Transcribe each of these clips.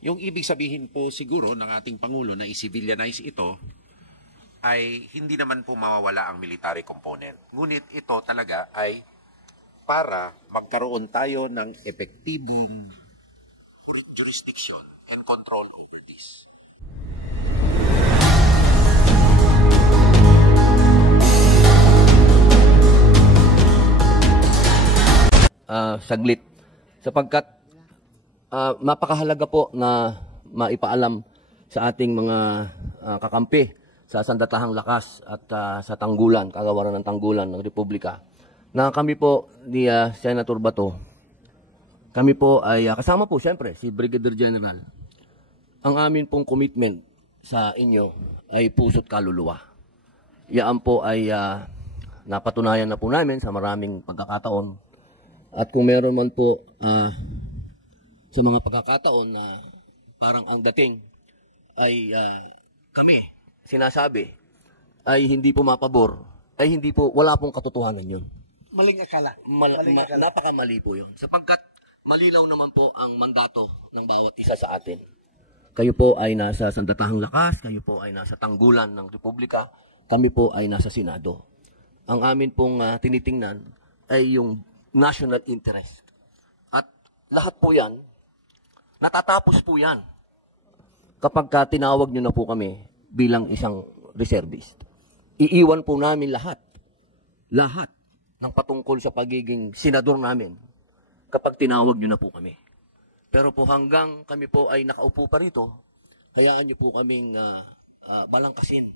Yung ibig sabihin po siguro ng ating Pangulo na i-civilianize ito ay hindi naman po mawawala ang military component. Ngunit ito talaga ay para magkaroon tayo ng epektibong jurisdiction and control over this. Saglit. Sapagkat napakahalaga po na maipaalam sa ating mga kakampi sa Sandatahang Lakas at sa Tanggulan, Kagawaran ng Tanggulan ng Republika, na kami po ni Senator Bato, kami po ay kasama po siyempre si Brigadier General. Ang amin pong commitment sa inyo ay puso't kaluluwa. Yan po ay napatunayan na po namin sa maraming pagkakataon. At kung meron man po sa mga pagkakataon na parang ang dating ay kami sinasabi ay hindi po mapabor, ay hindi po, wala pong katotohanan yun. Maling akala. Napakamali po yun. Sapagkat malinaw naman po ang mandato ng bawat isa sa atin. Kayo po ay nasa Sandatahang Lakas, kayo po ay nasa Tanggulan ng Republika, kami po ay nasa Senado. Ang amin pong tinitingnan ay yung national interest. At lahat po yan, natatapos po yan kapag tinawag nyo na po kami bilang isang reservist. Iiwan po namin lahat ng patungkol sa pagiging senador namin kapag tinawag nyo na po kami. Pero po hanggang kami po ay nakaupo pa rito, hayaan nyo po kaming balangkasin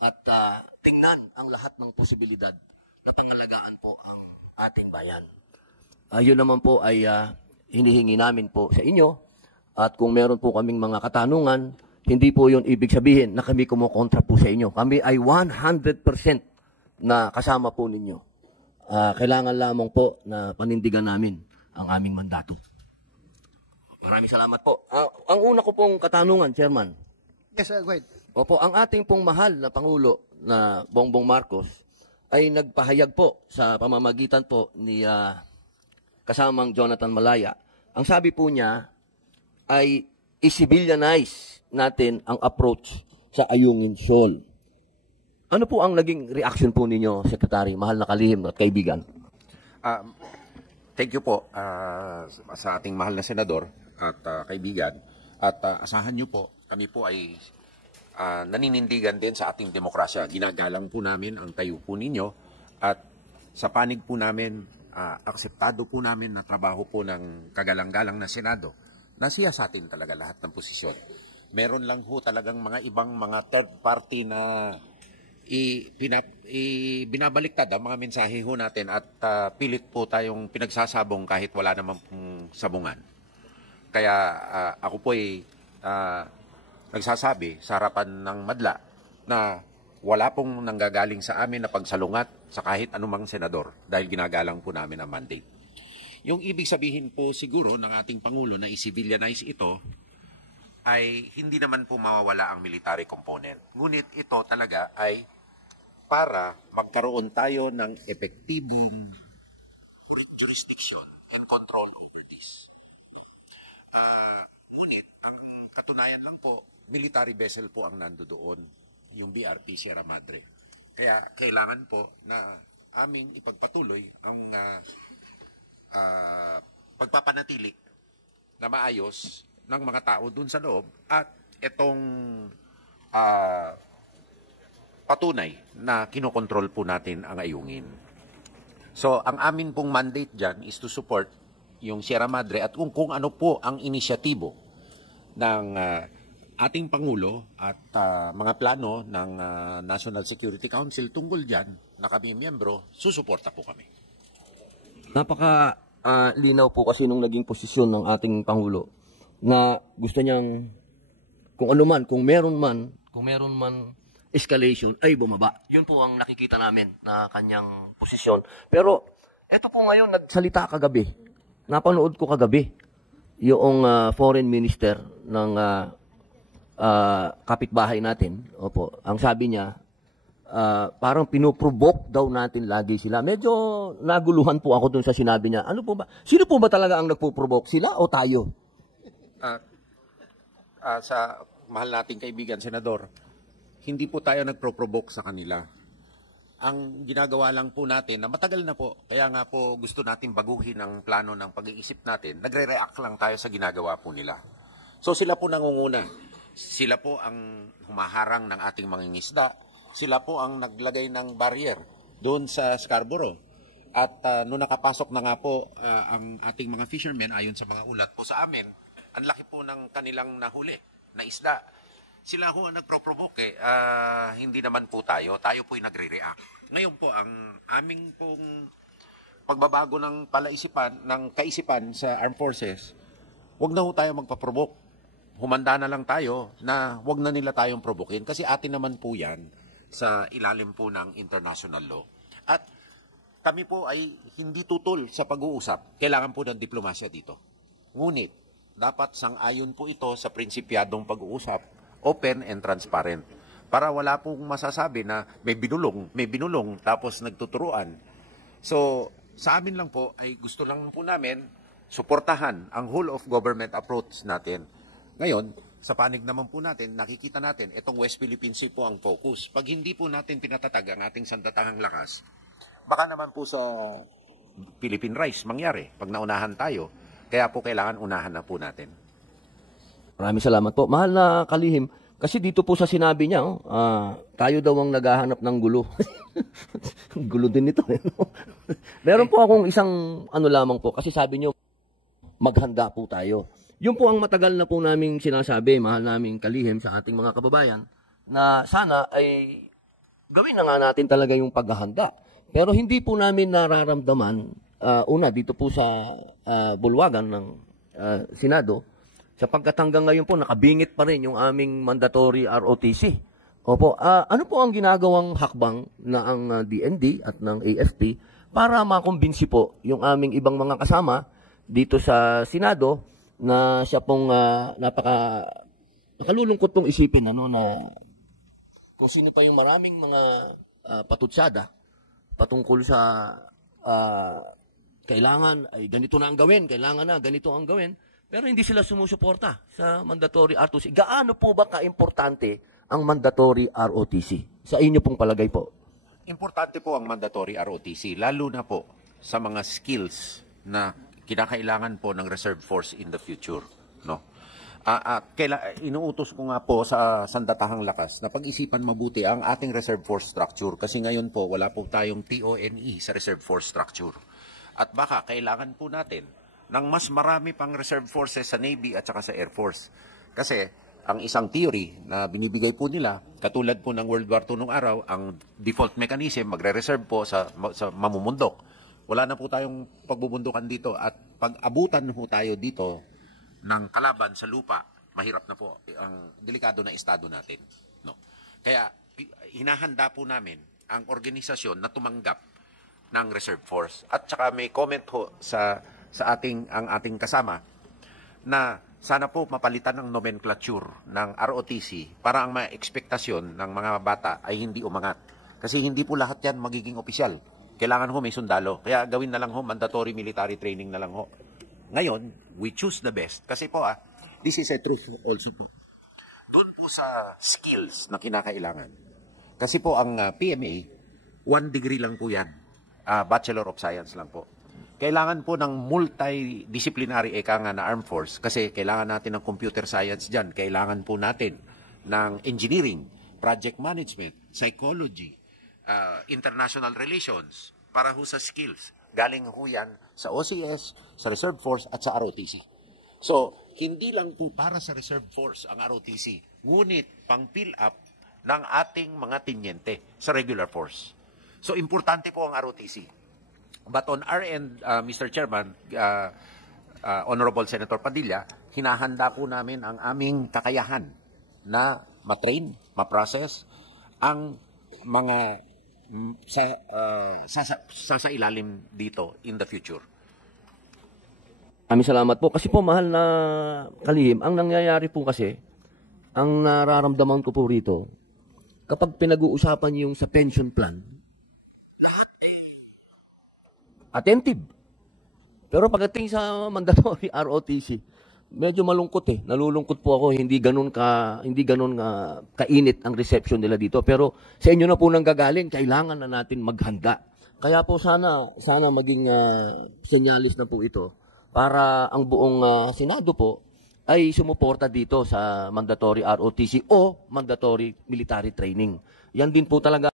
at tingnan ang lahat ng posibilidad na pangalagaan po ang ating bayan. Yun naman po ay hinihingi namin po sa inyo, at kung meron po kaming mga katanungan, hindi po yun ibig sabihin na kami kumukontra po sa inyo. Kami ay 100% na kasama po ninyo. Kailangan lamang po na panindigan namin ang aming mandato. Maraming salamat po. Ang una ko pong katanungan, Chairman. Yes, go ahead. Opo, ang ating pong mahal na Pangulo na Bongbong Marcos ay nagpahayag po sa pamamagitan po ni kasamang Jonathan Malaya. Ang sabi po niya ay i-civilianize natin ang approach sa Ayungin Shoal. Ano po ang naging reaction po ninyo, Secretary, mahal na kalihim at kaibigan? Thank you po sa ating mahal na senador at kaibigan. At asahan niyo po, kami po ay naninindigan din sa ating demokrasya. Ginagalang po namin ang tayo po ninyo at sa panig po namin, akseptado po namin na trabaho po ng kagalang-galang na Senado na siya sa atin talaga lahat ng posisyon. Meron lang ho talagang mga ibang mga third party na binabaliktad ang mga mensahe ho natin at pilit po tayong pinagsasabong kahit wala namang sabungan. Kaya ako po ay nagsasabi sa harapan ng madla na wala pong nanggagaling sa amin na pagsalungat sa kahit anumang senador dahil ginagalang po namin ang mandate. Yung ibig sabihin po siguro ng ating Pangulo na i-civilianize ito ay hindi naman po mawawala ang military component. Ngunit ito talaga ay para magkaroon tayo ng epektibong jurisdiction and control over this. Ngunit ang katunayan lang po, military vessel po ang nandoon, yung BRP Sierra Madre. Kaya kailangan po na aming ipagpatuloy ang pagpapanatili na maayos ng mga tao dun sa loob at itong patunay na kinokontrol po natin ang Ayungin. So, ang amin pong mandate dyan is to support yung Sierra Madre at kung ano po ang inisyatibo ng ating Pangulo at mga plano ng National Security Council tungkol dyan na kami miyembro, susuporta po kami. Linaw po kasi nung naging posisyon ng ating Pangulo na gusto niyang kung ano man, kung meron man escalation ay bumaba. Yun po ang nakikita namin na kanyang posisyon. Pero eto po ngayon nagsalita kagabi. Napanood ko kagabi yung foreign minister ng kapitbahay natin. Opo, ang sabi niya parang pinoprovoke daw natin lagi sila. Medyo naguluhan po ako dun sa sinabi niya. Ano po ba? Sino po ba talaga ang nagpo-provoke? Sila o tayo? sa mahal nating kaibigan, Senador, hindi po tayo nagpro-provoke sa kanila. Ang ginagawa lang po natin, na matagal na po, kaya nga po gusto natin baguhin ang plano ng pag-iisip natin, nagre-react lang tayo sa ginagawa po nila. So sila po nangunguna. Sila po ang humaharang ng ating mangingisda. Sila po ang naglagay ng barrier doon sa Scarborough. At nung nakapasok na nga po ang ating mga fishermen, ayon sa mga ulat po sa amin, ang laki po ng kanilang nahuli na isda. Sila ho ang nagpro-provoke, hindi naman po tayo. Tayo po'y nagre-react. Ngayon po, ang aming pong pagbabago ng palaisipan, ng kaisipan sa armed forces, wag na ho tayo magpa-provoke. Humanda na lang tayo na wag na nila tayong provokin kasi atin naman po yan sa ilalim po ng international law. At kami po ay hindi tutol sa pag-uusap. Kailangan po ng diplomasya dito. Ngunit, dapat sang-ayon po ito sa prinsipyadong pag-uusap, open and transparent. Para wala pong masasabi na may binulong, tapos nagtuturuan. So, sa amin lang po, ay gusto lang po namin suportahan ang whole of government approach natin. Ngayon, sa panig naman po natin, nakikita natin, itong West Philippine Sea po ang focus. Pag hindi po natin pinatatag ang ating sandatahang lakas, baka naman po sa Philippine Rise mangyari pag naunahan tayo. Kaya po kailangan unahan na po natin. Maraming salamat po. Mahal na kalihim, kasi dito po sa sinabi niya, tayo daw ang naghahanap ng gulo. Gulo din ito. Meron po akong isang lamang po, kasi sabi niyo, maghanda po tayo. Yun po ang matagal na po naming sinasabi, mahal naming kalihim sa ating mga kababayan, na sana ay gawin na nga natin talaga yung paghahanda. Pero hindi po namin nararamdaman, una dito po sa bulwagan ng Senado, sapagkat hanggang ngayon po nakabingit pa rin yung aming mandatory ROTC. Opo, ano po ang ginagawang hakbang na ang DND at ng AFP para makumbinsi po yung aming ibang mga kasama dito sa Senado na siya pong nakalulungkot pong isipin na kung sino pa yung maraming mga patutsada patungkol sa kailangan ay ganito na ang gawin, kailangan na ganito ang gawin. Pero hindi sila sumusuporta sa mandatory ROTC. Gaano po ba ka-importante ang mandatory ROTC? Sa inyo pong palagay po. Importante po ang mandatory ROTC, lalo na po sa mga skills na kinakailangan po ng reserve force in the future. No? Inuutos ko nga po sa sandatahang lakas na pag-isipan mabuti ang ating reserve force structure kasi ngayon po wala po tayong TONE sa reserve force structure. At baka kailangan po natin ng mas marami pang reserve forces sa Navy at saka sa Air Force. Kasi ang isang theory na binibigay po nila, katulad po ng World War II nung araw, ang default mechanism, magre-reserve po sa mamumundok. Wala na po tayong pagbubundukan dito at pag abutan po tayo dito ng kalaban sa lupa, mahirap na po ang delikado na estado natin. No? Kaya hinahanda po namin ang organisasyon na tumanggap ng reserve force. At saka may comment ho sa ating kasama na sana po mapalitan ng nomenclature ng ROTC para ang mga ekspektasyon ng mga bata ay hindi umangat. Kasi hindi po lahat yan magiging opisyal. Kailangan ho may sundalo. Kaya gawin na lang ho, mandatory military training na lang ho. Ngayon, we choose the best. Kasi po this is a truth also po. Doon po sa skills na kinakailangan. Kasi po ang PMA, 1 degree lang po yan. Bachelor of Science lang po. Kailangan po ng multidisciplinary na armed force kasi kailangan natin ng computer science dyan. Kailangan po natin ng engineering, project management, psychology, international relations para ho sa skills. Galing ho yan sa OCS, sa Reserve Force at sa ROTC. So, hindi lang po para sa Reserve Force ang ROTC, ngunit pang-fill up ng ating mga tinyente sa regular force. So, importante po ang ROTC. But on our end, Mr. Chairman, Honorable Senator Padilla, hinahanda po namin ang aming kakayahan na matrain, maprocess ang mga sa ilalim dito in the future. Maraming salamat po. Kasi po, mahal na kalihim, ang nangyayari po kasi, ang nararamdaman ko po rito, kapag pinag-uusapan yung sa pension plan, attentive. Pero pagdating sa mandatory ROTC, medyo malungkot eh. Nalulungkot po ako, hindi ganun kainit ang reception nila dito. Pero sa inyo na po nang gagaling, kailangan na natin maghanda. Kaya po sana maging senyalis na po ito para ang buong Senado po ay sumuporta dito sa mandatory ROTC o mandatory military training. Yan din po talaga